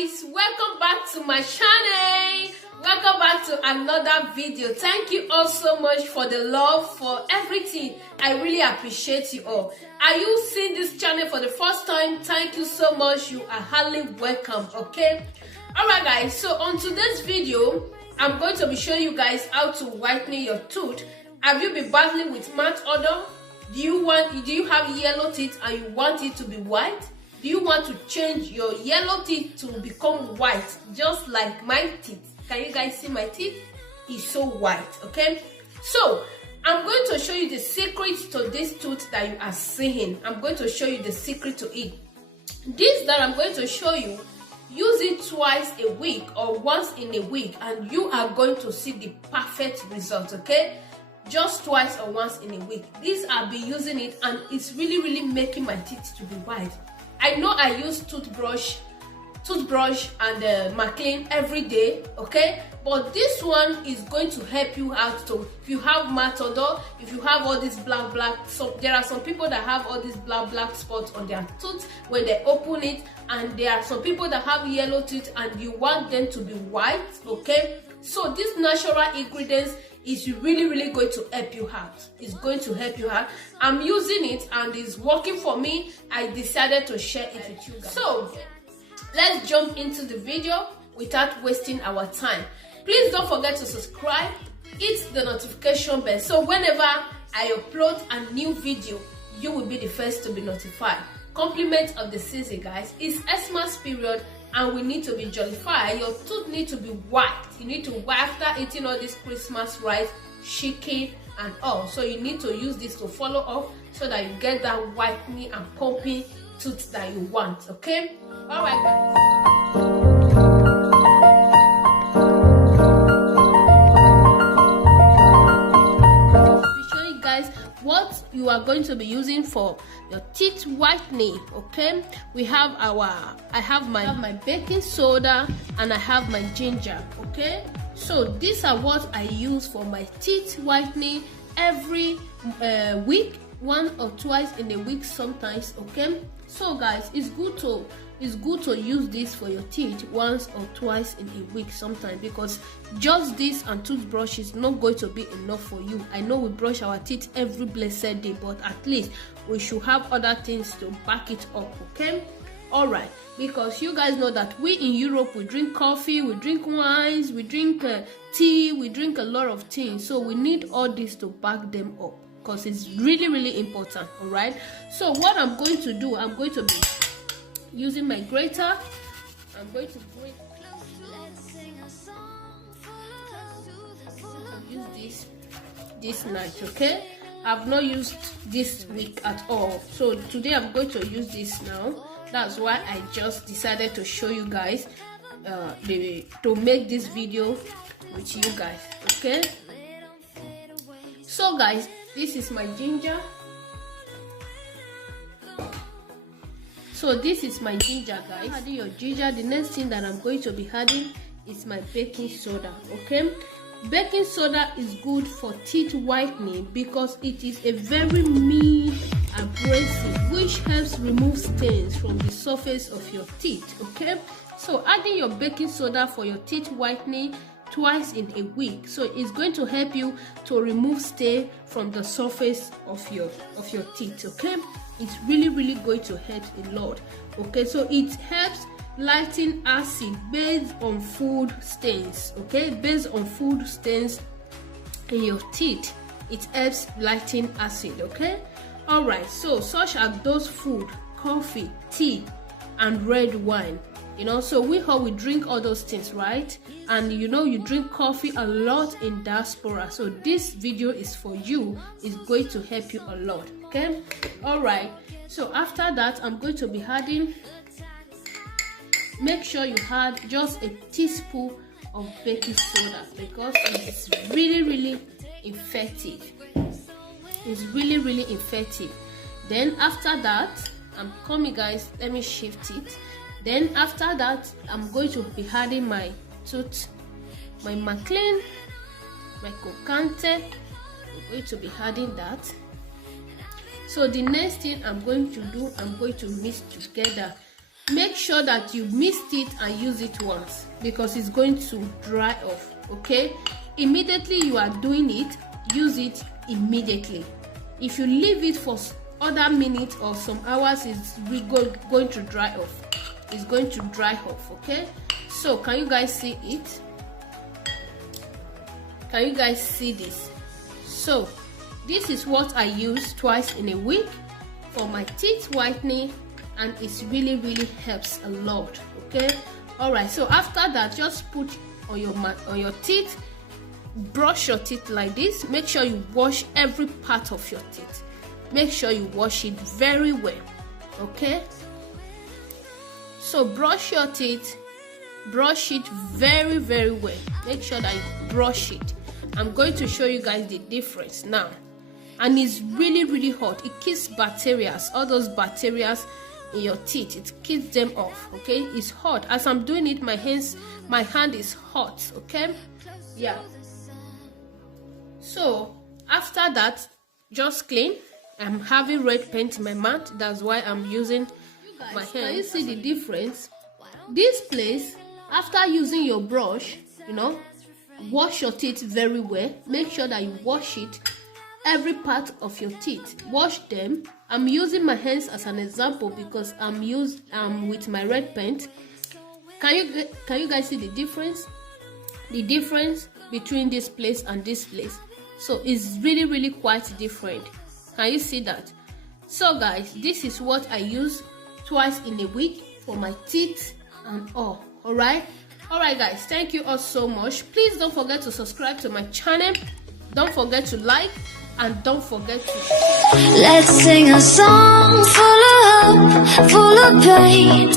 guys, welcome back to my channel. Welcome back to another video. Thank you all so much for the love, for everything. I really appreciate you all. Are you seeing this channel for the first time? Thank you so much. You are highly welcome. Okay, all right guys, so on today's video I'm going to be showing you guys how to whiten your tooth. Have you been battling with mouth odor? Do you have yellow teeth and you want it to be white? Do you want to change your yellow teeth to become white, just like my teeth? Can you guys see my teeth? It's so white, okay? So I'm going to show you the secret to this tooth that you are seeing. I'm going to show you the secret to it. This that I'm going to show you, use it twice a week or once in a week and you are going to see the perfect result, okay? Just twice or once in a week. This I've been using it and it's really making my teeth to be white. I know I use toothbrush and Maclean every day, okay? But this one is going to help you out. So if you have mouth odor, if you have all this black, so there are some people that have all these black spots on their tooth when they open it, and there are some people that have yellow teeth and you want them to be white, okay? So this natural ingredients is really going to help you out. It's going to help you out. I'm using it and it's working for me. I decided to share it with you guys. So let's jump into the video without wasting our time. Please don't forget to subscribe, hit the notification bell, so whenever I upload a new video, you will be the first to be notified. Compliment of the season, guys. It's Xmas period and we need to be jollified. Your tooth need to be white. You need to white after eating all this Christmas rice, chicken and all. So you need to use this to follow up so that you get that whitening and pumping tooth that you want, okay? All right guys. What you are going to be using for your teeth whitening, okay? I have my baking soda and I have my ginger, okay? So these are what I use for my teeth whitening every week, one or twice in a week sometimes, okay? So guys, it's good to use this for your teeth once or twice in a week sometimes, because just this and toothbrush is not going to be enough for you. I know we brush our teeth every blessed day, but at least we should have other things to back it up, okay? All right, because you guys know that we in Europe, we drink coffee, we drink wines, we drink tea, we drink a lot of things, so we need all this to back them up, because it's really important. All right, so what I'm going to do, I'm going to be using my grater. I'm going to use this night, okay? I've not used this week at all, so today I'm going to use this now. That's why I just decided to show you guys to make this video with you guys, okay? So guys, this is my ginger. So this is my ginger, guys. Adding your ginger, the next thing that I'm going to be adding is my baking soda, okay? Baking soda is good for teeth whitening because it is a very mild abrasive which helps remove stains from the surface of your teeth, okay? So adding your baking soda for your teeth whitening twice in a week, so it's going to help you to remove stain from the surface of your teeth, okay? It's really going to help a lot, okay? So it helps lighten acid based on food stains, okay? Based on food stains in your teeth, it helps lighten acid, okay? All right, so such as those food, coffee, tea and red wine, you know, so we drink all those things, right? And you know, you drink coffee a lot in diaspora, so this video is for you. It's going to help you a lot, okay? All right, so after that I'm going to be adding, make sure you add just a teaspoon of baking soda because it's really effective. It's really effective. Then after that, I'm coming, guys, let me shift it. Then after that, I'm going to be adding my Maclean, my Cocante. I'm going to be adding that. So the next thing I'm going to do, I'm going to mix together make sure that you mist it and use it once, because it's going to dry off. Okay, immediately you are doing it, use it immediately. If you leave it for other minutes or some hours, it's going to dry off. It's going to dry off. Okay, so can you guys see it? Can you guys see this? So this is what I use twice in a week for my teeth whitening, and it really helps a lot. Okay, all right, so after that, just put on your teeth, brush your teeth like this. Make sure you wash every part of your teeth. Make sure you wash it very well. Okay, so brush your teeth, brush it very well. Make sure that you brush it. I'm going to show you guys the difference now. And it's really hot. It keeps bacteria, all those bacteria in your teeth. It keeps them off. Okay, it's hot. As I'm doing it, my hand is hot. Okay, yeah. So after that, just clean. I'm having red paint in my mouth. That's why I'm using my hand. Can you see the difference? This place, after using your brush, wash your teeth very well. Make sure that you wash it, every part of your teeth. Wash them. I'm using my hands as an example because I'm with my red paint. Can you guys see the difference? The difference between this place and this place. So it's really quite different. Can you see that? So guys, this is what I use twice in a week for my teeth and all. Alright guys, thank you all so much. Please don't forget to subscribe to my channel. Don't forget to like, and don't forget to share. Let's sing a song full of hope, full of pain.